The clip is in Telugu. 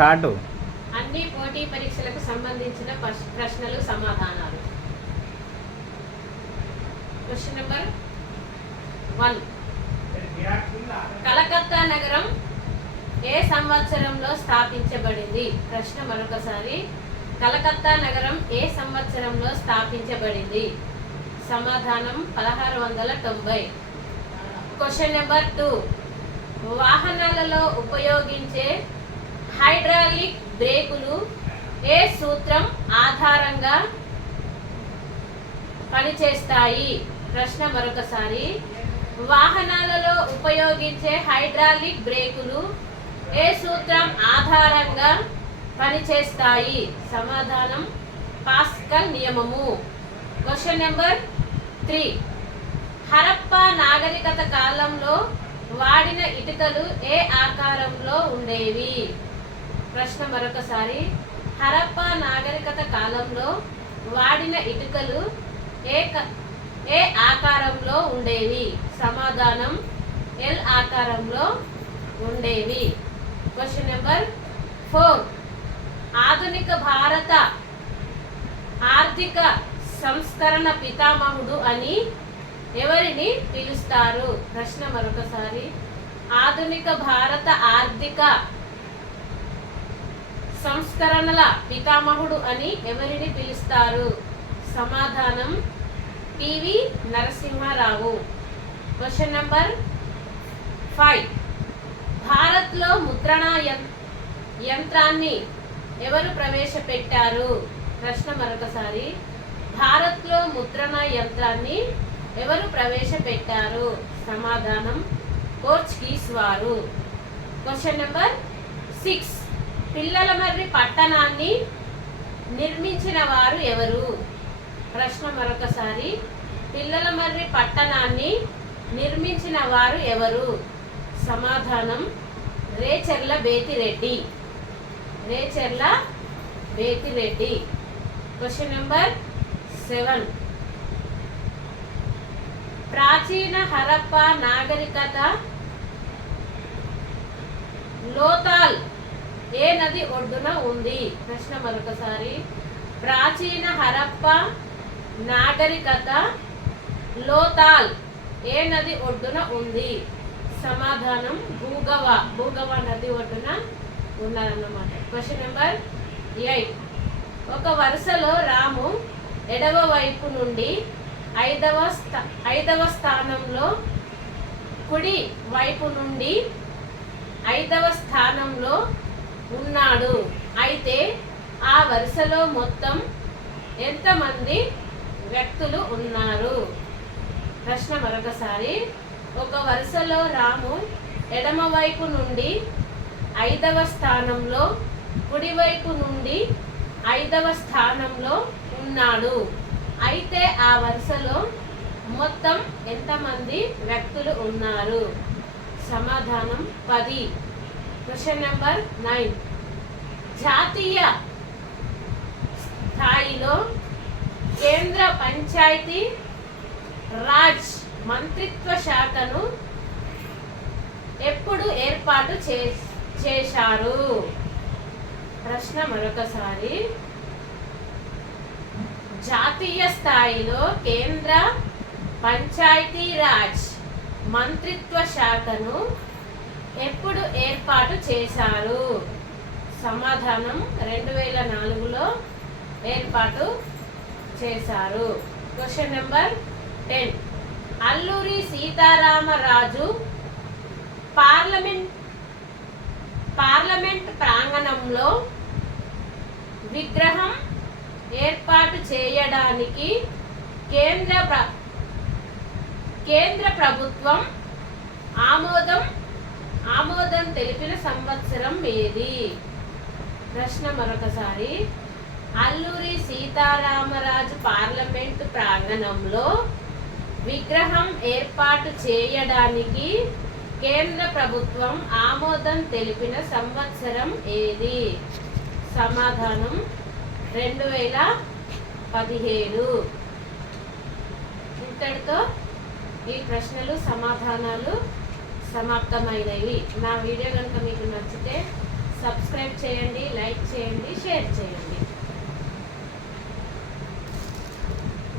స్టార్ట్. అన్ని పోటీ పరీక్షలకు సంబంధించిన ప్రశ్నలు సమాధానాలు. Question number 1. కలకత్తా నగరం ఏ సంవత్సరంలో స్థాపించబడింది? ప్రశ్న మరొకసారి. కలకత్తా నగరం ఏ సంవత్సరంలో స్థాపించబడింది? సమాధానం 1690. Question number 2. వాహనాలలో ఉపయోగించే హైడ్రాలిక్ బ్రేకులు ఏ సూత్రం ఆధారంగా పనిచేస్తాయి? ప్రశ్న మరొకసారి. వాహనాలలో ఉపయోగించే హైడ్రాలిక్ బ్రేకులు ఏ సూత్రం ఆధారంగా పనిచేస్తాయి? సమాధానం పాస్కల్ నియమము. Question number 3. హరప్పా నాగరికత కాలంలో వాడిన ఇటుకలు ఏ ఆకారంలో ఉండేవి? ప్రశ్న మరొకసారి. హరప్పా నాగరికత కాలంలో వాడిన ఇటుకలు ఏ ఆకారంలో ఉండేవి? సమాధానం ఎల్ ఆకారంలో ఉండేవి. Question number 4. ఆధునిక భారత ఆర్థిక సంస్కరణ పితామహుడు అని ఎవరిని పిలుస్తారు? ప్రశ్న మరొకసారి. ఆధునిక భారత ఆర్థిక సంస్కరణల పితామహుడు అని ఎవరిని పిలుస్తారు? సమాధానం పివి నరసింహారావు. Question number 5. భారత్లో ముద్రణా యంత్రాన్ని ఎవరు ప్రవేశపెట్టారు? ప్రశ్న మరొకసారి. భారత్లో ముద్రణా యంత్రాన్ని ఎవరు ప్రవేశపెట్టారు? సమాధానం పోర్చుగీస్ వారు. Question number 6. పిల్లలమర్రి పట్టణాన్ని నిర్మించిన వారు ఎవరు? ప్రశ్న మరొకసారి. పిల్లలమర్రి పట్టణాన్ని నిర్మించిన వారు ఎవరు? సమాధానం రేచెర్ల బేతిరెడ్డి. రేచెర్ల బేతిరెడ్డి. Question number 7. ప్రాచీన హరప్పా నాగరికత లోతాల్ ఏ నది ఒడ్డున ఉంది? ప్రశ్న మరొకసారి. ప్రాచీన హరప్పా నాగరికత లోతాల్ ఏ నది ఒడ్డున ఉంది? సమాధానం భూగవ నది ఒడ్డున ఉన్నారన్నమాట. Question number 8. ఒక వరుసలో రాము ఎడవ వైపు నుండి ఐదవ స్థానంలో, కుడి వైపు నుండి 5వ స్థానంలో ఉన్నాడు. అయితే ఆ వరుసలో మొత్తం ఎంతమంది వ్యక్తులు ఉన్నారు? ప్రశ్న మరొకసారి. ఒక వరుసలో రాము ఎడమ వైపు నుండి 5వ స్థానంలో, కుడివైపు నుండి 5వ స్థానంలో ఉన్నాడు. అయితే ఆ వరుసలో మొత్తం ఎంతమంది వ్యక్తులు ఉన్నారు? సమాధానం 10. Question number 9. జాతీయ స్థాయిలో కేంద్ర పంచాయతీ రాజ్ మంత్రిత్వ శాఖను ఎప్పుడు ఏర్పాటు చేశారు? ప్రశ్న మరొకసారి. జాతీయ స్థాయిలో కేంద్ర పంచాయతీ రాజ్ మంత్రిత్వ శాఖను ఎప్పుడు ఏర్పాటు చేశారు? సమాధానం 2004లో ఏర్పాటు చేశారు. Question number 10. Alluri Sitaramaraju parliament ప్రాంగణంలో విగ్రహం ఏర్పాటు చేయడానికి కేంద్ర ప్రభుత్వం ఆమోదం తెలిపిన సంవత్సరం ఏది? ప్రశ్న మరొకసారి. అల్లూరి సీతారామరాజు పార్లమెంటు ప్రాంగణంలో విగ్రహం ఏర్పాటు చేయడానికి కేంద్ర ప్రభుత్వం ఆమోదం తెలిపిన సంవత్సరం ఏది? సమాధానం 2017. ఇంతటితో ఈ ప్రశ్నలు సమాధానాలు సమాప్తమైనవి. నా వీడియో కనుక మీకు నచ్చితే సబ్స్క్రైబ్ చేయండి, లైక్ చేయండి, షేర్ చేయండి.